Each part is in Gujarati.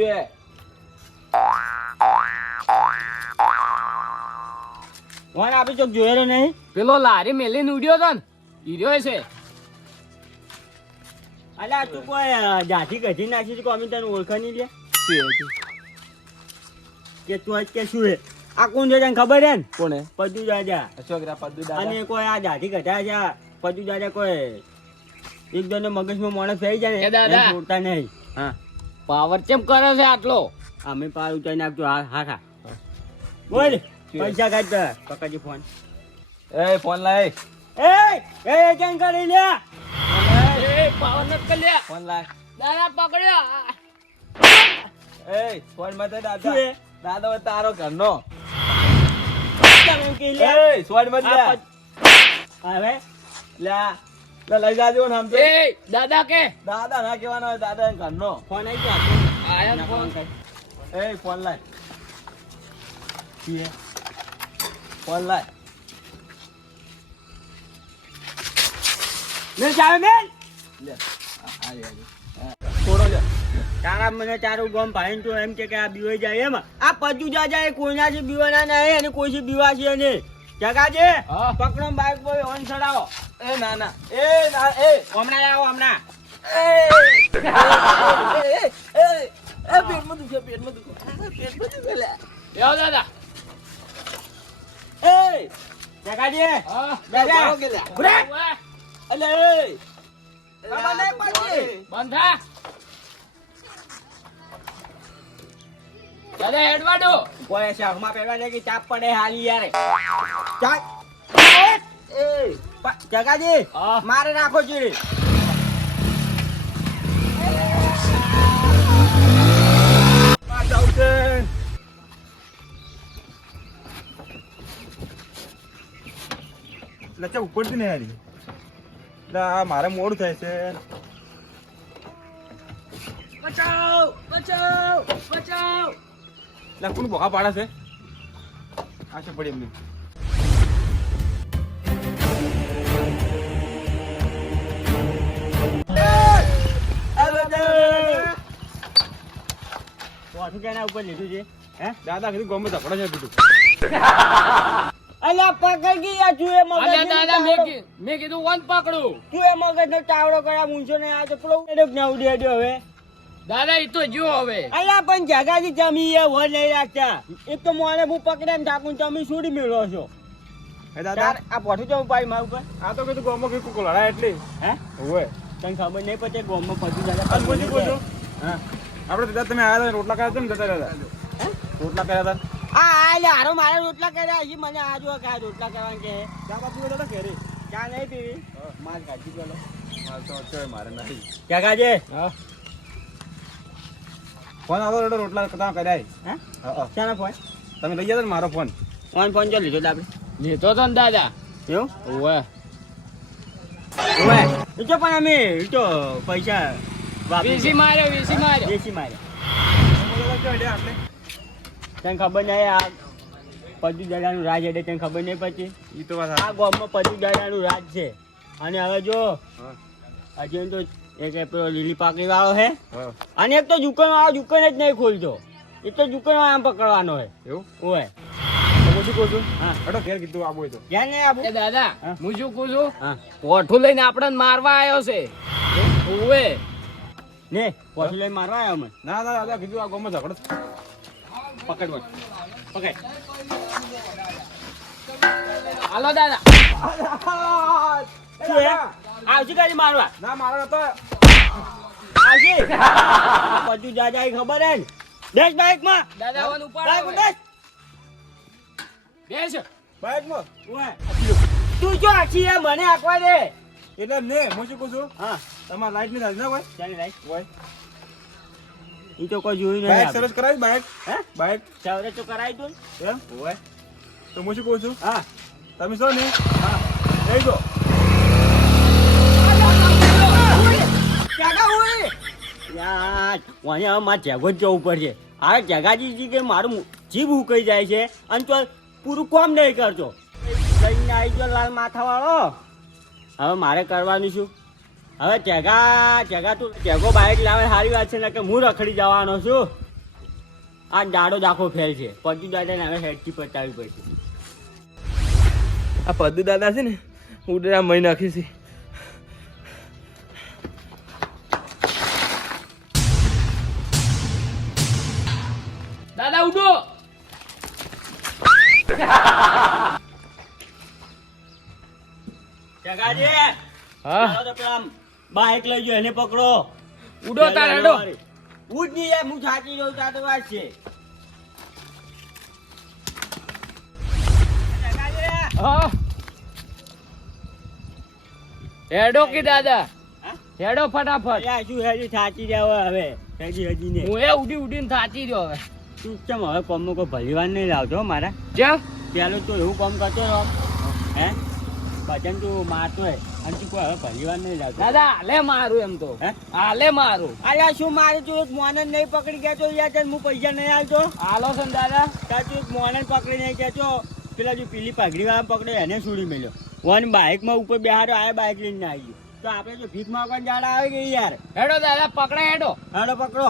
જોઈએ. વન આપી ચોક જોયેલો નહીં. પેલો લારી મેલીને ઉડ્યો તો ને હીરો છે. અલ્યા તું કોઈ જાથી ગધી નાખી છે, અમે તને ઓળખ નહીં લે કે તું આજ કે શું હે? આ કોણ છે તને ખબર હે ને? કોને? પદુ દાદા. છોકરા પદુ દાદા. અને કોઈ આ જાથી ગધા છે પદુ દાદા, કોઈ એકદમ મગજમાં માણસ થઈ જાય એ ને દાદા. એને છોડતા નહીં. હા પાવર ચેમ કરે છે આટલો? અમે પાર ઉતારી નાખજો. હા હા ખા બોલ. પૈસા કાઢ દે કાકાજી ફોન. એ ફોન લાય. એ કેમ કરી લે? એ પાવર નત કર લે. ફોન લાય. દાદા પકડ્યો. એ ફોન મત દાદા. શું હે? દાદા તારો ઘરનો. તમે કે લે. એ ફોન મત લે. હવે લ્યા લે લઈ જાજો ને આમ તો. એ દાદા કે દાદા ના કહેવાનો હોય, દાદા ઘરનો. ફોન આવી ગયો. આયા ફોન. એ ફોન લાય. ફોન લાય. મેં ચાવે મેં લે થોડો લે. તારા મને તારું ગમ ભાઈ તું એમ કે આ બીવાઈ જાય એમ. આ પજુ જાય એ કોઈના થી બીવાના નહીં અને કોઈ થી બીવા છે નહીં. જગાજે હા. પકડો બાઈક બોય ઓન ચડાવો. એ ના ના એ ના એ હમણાં આવો હમણાં. પેટમાં દુખે પેટમાં દુખે લે. આવ દાદા. એ જગાજે હા દાદા. કે લે. ઉરે. અલે એ બાબા નહીં પડતી. બંધ થા. દાદા હેડવાડો. કોઈ શાકમાં પહેરવા દે કે ચાપ પડે હાલી યાર. ચાલ એ જગાજી હા. મારે રાખો ચીડી. લચ્ચા ઉપરથી નહીં હારી. મારે મોડું થાય છે. બચાવ બચાવ બચાવ. લા કોણ બોકા પાડે છે? આ છે પડી એમની. પોઠું કેના ઉપર લીધું છે? હે દાદા કીધું ગમે ઝઘડો છે કીધું. અલ્યા પકડ ગઈ આ ચૂએ મગજ. અલ્યા દાદા મેં કીધું વન પકડું. ચૂએ મગજ નો ચાવડો કર્યા મૂંછો ને આ તો પેલો ઉડી હેડ્યો હવે. દાદા ઈ તો જો હવે. અલ્યા પણ જગાજી જમી એ વર નહીં રાખતા. એક તો મોને હું પકડે ને ઠાકુર તમે છોડી મેળવો છો. હે દાદા આ પોઠું ચમ પાડી માર ઉપર. આ તો કીધું ગોમો કીધું કોલડા એટલે હે હોવે. તને ખબર નહીં પડે ગોમમાં પતી જાય. આ બોલી બોલો. હા આપણે દાદા તમે આયા હતા રોટલા કર્યા હતા ને જતા રહ્યા હતા. રોટલા કર્યા હતા. આ લે હારો મારા રોટલા કર્યા હજી મને આ જો કા રોટલા કરવાનું કે ચા બાપુ દાદા ઘેરે. ચા નહીં પીવી માર કાઢી પેલો મારે તો છે મારે નથી. જગાજે. હા ફોન આવો એટલે રોટલા કતા કર્યા. હે હા શાના ફોન? તમે લઈ જતા ને મારો ફોન. ફોન જો લીધો આપણે. લેતો તો ને દાદા. એવું ઓવે. ઓય એ તો પણ અમે એ તો પૈસા વીસી માર્યો વીસી માર્યો. દેશી મારે તને ખબર નહીં આ પદુ દાદાનું રાજ એટલે તને ખબર નહીં પછી ઈ તો વાત આ ગામમાં પદુ દાદાનું રાજ છે. અને હવે જો હા હજી તો એક પેલો લીલી પાકડી વાળો છે હા અને એક તો દુકાન વાળો દુકાન જ નહીં ખોલતો. એક તો દુકાન વાળો આમ પકડવાનો હોય. એવું ઓય હું શું કહું છું? હા અડો ઘેર કીધું આવું હોય તો. ક્યાં નહીં આવું? એ દાદા હા. હું શું કહું છું? હા પોઠું લઈને આપણને મારવા આવ્યો છે. ઓવે. ને પછી લઈને મારવા આવ્યો અમે. ના ના દાદા કીધું આ ગોમો ઝઘડો છે. પકડવા પકડ. હાલો દાદા. શું હે? આવશે ગાડી મારવા ના મારો નતો. આવશે પદુ દાદા એ ખબર હે ને. બેસ બાઈકમાં. દાદા વન ઉપાડ. બાઈકમાં બેસ. બેસ. બાઈકમાં ઓય તું જો આછી હે મને આકવા દે. એટલે ને હું શું કહું છું? હા તમારે લાઈટ ની ચાલતી ના હોય? ચાલે રાઈ. હોય. ઈ તો કોઈ જોયું નહીં. બાઈક સરસ કરાવી બાઈક. હે બાઈક સવરે તો કરાઈ દઉં. એમ ઓય તો હું શું કહું છું? હા તમે છો ને હા લઈ દો. કાકા ઓય યાર વાને હવે મારે જગો જ જવું પડશે. આ જગાજી કે મારું જીભ ઉકઈ જાય છે અને તો પૂરું કામ નહીં કરતો. લઈને આવી ગયો લાલ માથાવાળો. હવે મારે કરવાનું શું? હવે જગા તું જગો બાઈક લાવે સારી વાત છે ને કે હું રખડી જવાનો છું. આ દાડો દાખો ફેલ છે પદુ દાદાને હવે હેડથી પતાવવી પડશે. આ પદુ દાદા છે ને ઉડરા મહી નાખી છે. દાદા ઉડો. જગાજી હા ચાલો તો પેલા બાઈક લઈ ગયો એને પકડો. ઉડો તાર હેડો. ઉડ નહીં યાર, હું થાકી જાઉં તાર તો વાત છે. જગાજી હા હેડો કે દાદા હા? હેડો ફટાફટ. અલ્યા શું હજી થાકી જાવ હવે હજી ને હું એ ઉડી ઉડીને થાચી રહ્યો હવે. તું કેમ હવે કોમમાં કોઈ ભલીવાર નહીં લાવતો હો મારા. કેમ પેલું તું એવું કામ કરતો રહો હે ભજન તું મારતો હોય અને તું કોઈ હવે ભલીવાર નહીં લાવતો. દાદા હાલે મારું એમ તો હે હાલે મારું. અલ્યા શું મારે તું એક મોનન નહીં પકડી ગયા તો યાર તને હું પૈસા નહીં આલતો. હાલો છે ને દાદા. તાર તું એક મોનન પકડી નહીં કહેતો પેલા જો પેલી પગડી વાળા પકડે એને છોડી મેલ્યો. વન બાઇકમાં ઉપર બેહારો આ બાઇક લઈને આવી ગયો તો આપણે તો ભીખ માંગવાની જાડા આવી ગઈ યાર. હેડો દાદા પકડે હેડો. હાલો પકડો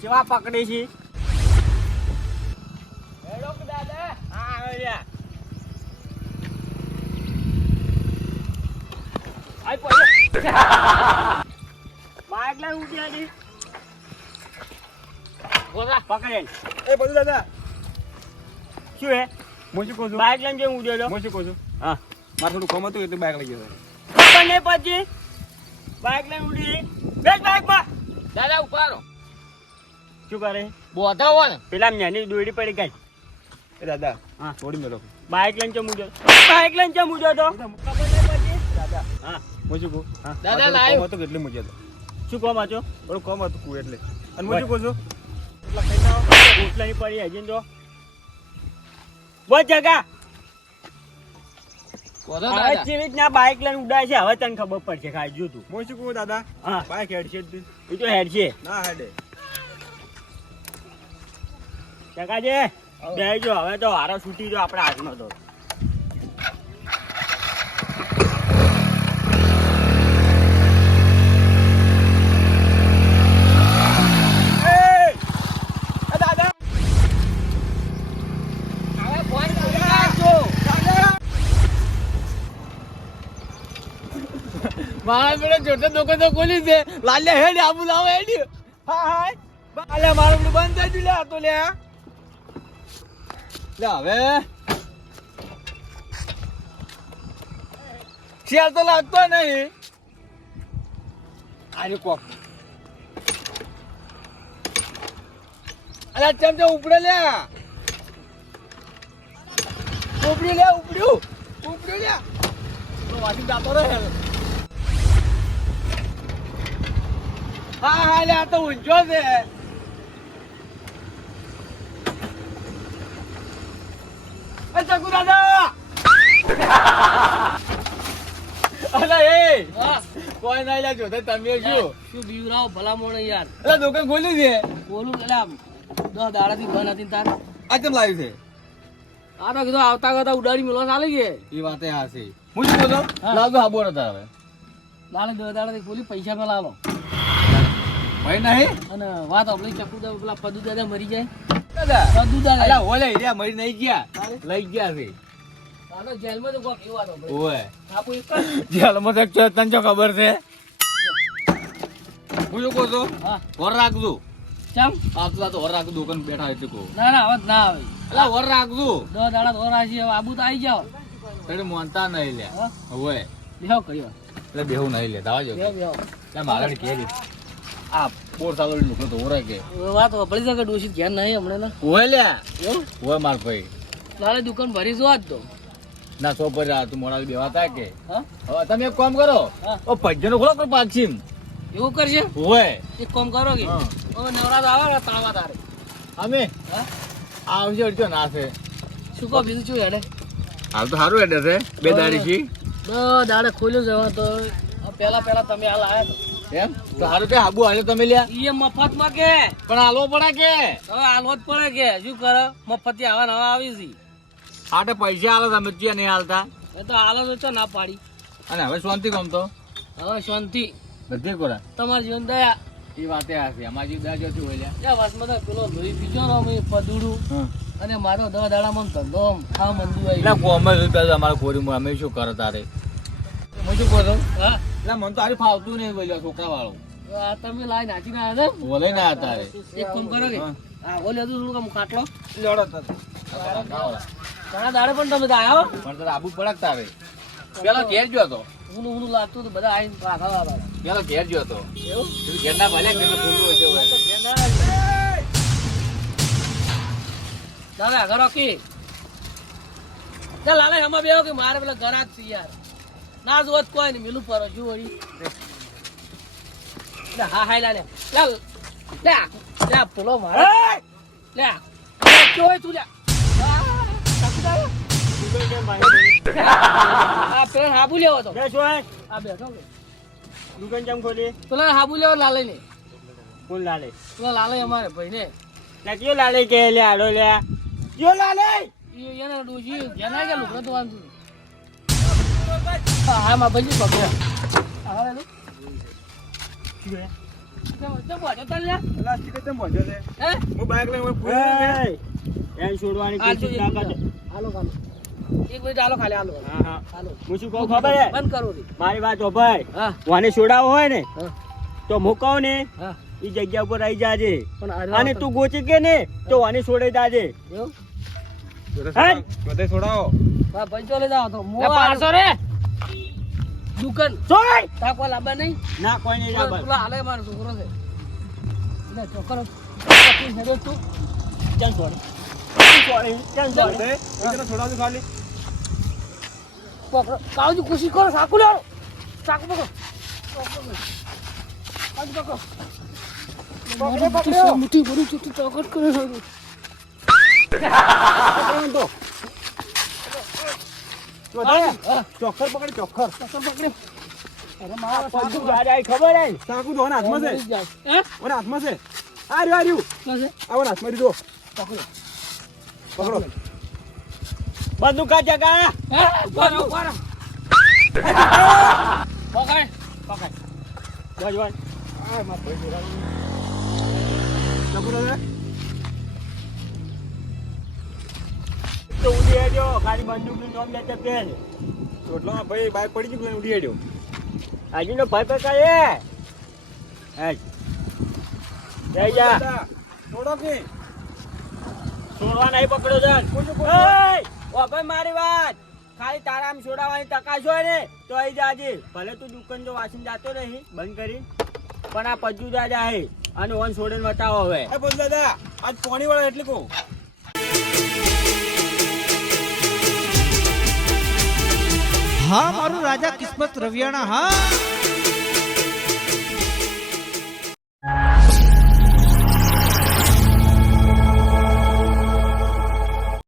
કેવા પકડી છે. હેડો કે દાદા. હા આવે યાર. આઈ પડ્યો. બાઇક લઈને ઉઠી હતી બોલા પકડે એ બધું દાદા શું હે હું શું કહું છું બાઇક લઈને જેમ ઉડ્યો હું શું કહું છું હા મારે થોડું કામ હતું એટલે બાઇક લઈ ગયો ખબર નહીં પછી બાઇક લઈને ઉડી બેસ બાઇકમાં. દાદા ઉપાડો. શું કરે બોધા હો ને. પેલા નાની દોડી પડી ગઈ. એ દાદા હા છોડી મેલો બાઇક લઈને ચમ ઉડ્યો બાઇક લઈને ચમ ઉડ્યો તો ખબર નહીં પછી દાદા હા હું શું કહું હા દાદા મારે લાયો. થોડું કામ હતું એટલે મૂક્યો હતો શું કોમ હતો થોડું કામ હતું કું એટલે અને હું શું કહું છું એટલા કઈ ના ગોટલાની પડી હજી તો બસ જગા બોધો હવે દાદા. કેવી રીતના બાઇક લઈને ઉડાય છે હવે તને ખબર પડશે ખાઈ જો તું હું શું કહું દાદા હા બાઇક હેડ છે એ તો હેડ છે ના હેડે જગાજી બેજો હવે તો હારો છૂટી જો આપણે હાથમાં તો દાદા હવે ફોન કરી નાખજો. મારા પેલો જોટે દુકાન તો ખોલી છે. લાલ્યા હેડ આબુ લાવો હેડ. હા હા અલ્યા મારું પેલું બંધ થઈ ગયું લે આ તો લે લે હવે શિયાળ તો લાગતો નહીં આજે કોક અલ્યા ચમચો ઉપડે લે ઉપડ્યું લે ઉપડ્યું લે તો વાસી જાતો રહે હા હા લે આ તો ઊંચો છે એ ચકુ દાદા અલા એ હા કોઈ ના લે જોતે તમે શું શું બીવરાવ ભલા મોણે યાર. અલા દુકાન ખોલી છે બોલું પેલા 10 દાડાથી બંધ હતી ને તાર. આ કેમ લાવ્યું છે આ તો કીધું આવતા કરતા ઉડાડી મેળવા ચાલી ગયે. એ વાત એ હાસી હું શું બોલો હા. લાવજો હાબો નતા હવે લાલે 10 દાડાથી બોલી પૈસા પેલા આલો. ભાઈ નહીં અને વાત આપણી ચકુ દા પેલા પદુ દાદા મરી જાય. દાદા પદુ દાદા અલા ઓલે ઈડિયા મરી નહીં ગયા લઈ ગયા છે હાલો જેલમાં તો કોક એવી વાત આપણી. ઓય આપું એક જેલમાં તો તને જો ખબર છે હું શું કહું છું હા વર રાખજો ચમ આટલા તો વર રાખજો દુકાન બેઠા એટલે કહું ના ના હવે ના આવે. અલા વર રાખજો 10 દાડા તો રાશી હવે આબુ તો આવી જાવ. તને મોનતા નહીં લે હા ઓય બેહો કર્યો એટલે બેહું નહીં લે દાવા જો બેહો બેહો. એટલે મારે કે આ પોર સાલો નુકલો તો ઓરે કે હવે વાત વાપરી શકે ડોશી ઘેર નહીં હમણાં ના. ઓય લે એવું ઓય માર ભાઈ લાલે દુકાન ભરી જો આજ તો. ના સો પર તું મોડા બેવાતા કે હા હવે તમે એક કામ કરો હા ઓ પજ્જનો ખોલો કરો પાછીમ એવું કરશે ઓય એક કામ કરો કે હા. હવે નવરાત આવે ને તાળવા તારે અમે હા આવશે અડચો ના છે શું કહો બીજું શું હેડે હાલ તો સારું એડે છે બે દાડી છી દાડે ખોલ્યું છે હવે તો પેલા તમે હાલ આવ્યા તો એમ તો સારું તે હાબુ હાલે તમે લ્યા ઈ મફત માં કે પણ હાલવો પડે કે હવે હાલવો જ પડે કે શું કરે મફતી આવા નવા આવી છે આટે પૈસા હાલો તમે ત્યાં નહીં હાલતા એ તો હાલો તો ચો ના પાડી અને હવે શાંતિ ગમતો હવે શાંતિ બધી કોરા તમારી જીવન દયા એ વાતે હશે અમારી દાજોથી હોય લ્યા. ત્યાં વાસમાં તો પેલો ધોઈ બીજો નો અમે પદુડું અને મારો 10 દાડામાં ધંધો ખાવા મંદુ આવી એટલે કોમર રૂપિયા અમારા કોરીમાં અમે શું કરે તારે હું શું કહું છું? હા એટલે મને તો આરી ફાવતું નહીં બોલ્યો છોકરા વાળો આ તમે લાઈ નાચી ના હતા બોલે ના તારે એક કામ કરો કે હા ઓલે તો થોડું કામ કાટલો લેવડો ઘણા દાડે પણ તમે તો આયા હો પણ તારે આબુ પડક તારે પેલો ઘેર ગયો હતો ઊનું લાગતું તો બધા આઈને પાછા આવ્યા પેલો ઘેર ગયો હતો એવું ઘેરના ભલે કે ખુલ્લું હશે હોય દાદા ઘર ઓકી ચાલ લાલે હમા બેહો કે મારે પેલા ઘરાક છે યાર ના જોત કોઈ નહીં મિલું પર શું વળી લે હા હાય લે લે લે લે પેલો મારે લે જોય તું લે આ પેલા હાબુ લેવો તો બે શું હે? આ બેઠો કે દુકાન કેમ ખોલી? પેલા હાબુ લેવો લાલે ને કોણ લાલે? પેલા લાલે અમારે ભાઈ ને લે કયો લાલે કે લે આડો લે કયો લાલે? એને ડોશી જેના કે લુકડો તો વાંધું હા માં ભાઈ પકડો હા લે તો બોડો તને લે પ્લાસ્ટિક કેમ ભોજો છે હે હું બાઇક લઈને ફૂલ એય, એને છોડવાની કોશિશ ના કરજે. હાલો ખાલો એક મિનિટ હાલો ખાલી હાલો હા હા હાલો હું શું કહું ખબર હે? બંધ કરો રે મારી વાત ભાઈ હા વાને છોડાવો હોય ને હા તો મુકાવ ને હા એ જગ્યા ઉપર આવી જાજે પણ અને તું ગોચી કે ને તો વાને છોડાઈ જાજે. એવું બધે છોડાવો હા ભાઈ ચાલે જાવ તો મો 500 રે દુકાન છોડ તાકો લાંબા નહીં ના કોઈ નહીં જા પેલા હાલે મારો છોકરો છે એટલે છોકરો હેડો તું કેમ છોડ કેમ છોડ બધે એકને છોડાવજો ખાલી પકડો કાવજી કોશિશ કરો સાકુ લે સાકુ પકડો કાવજી પકડો પકડો મુઠ્ઠી ભરી ચૂટી ચોકટ કરે ચોખ્ખર પકડ ચોખ્ખર પકડે અરે મારા સાકુ ખબર હે સાકુ દો હાથમાં છે હે ઓના હાથમાં છે આ રહ્યું શું છે આવો હાથમાં દીધો પકડો પકડો બંદૂકા જગા હે પારો પારો પકડ પકડ બોલ બોલ આ માં ભાઈ જોડા ચકુ દે તો ઉડી આજો ખાલી બંદૂકનું નામ લેતે પેલ ચોટલામાં ભાઈ બાઇક પડી ગયું ઉડી આડ્યો આજુ નો ભાઈ પકા એ હે જઈ જા છોડો કે છોડવા નહીં પકડો જાન ઓય ઓ ભાઈ મારી વાત ખાલી તારા આમ છોડાવવાની તકાશ હોય ને તો આવી જાજે ભલે તું દુકાન જો વાસીને જાતો નહીં બંધ કરી પણ આ પજ્જુ દાદા હે અને ઓન છોડીને બતાવો હવે એ બોલ દાદા આજ પાણી વાળા એટલે કહું હા મારું રાજા કિસ્મત રવિયાણા હા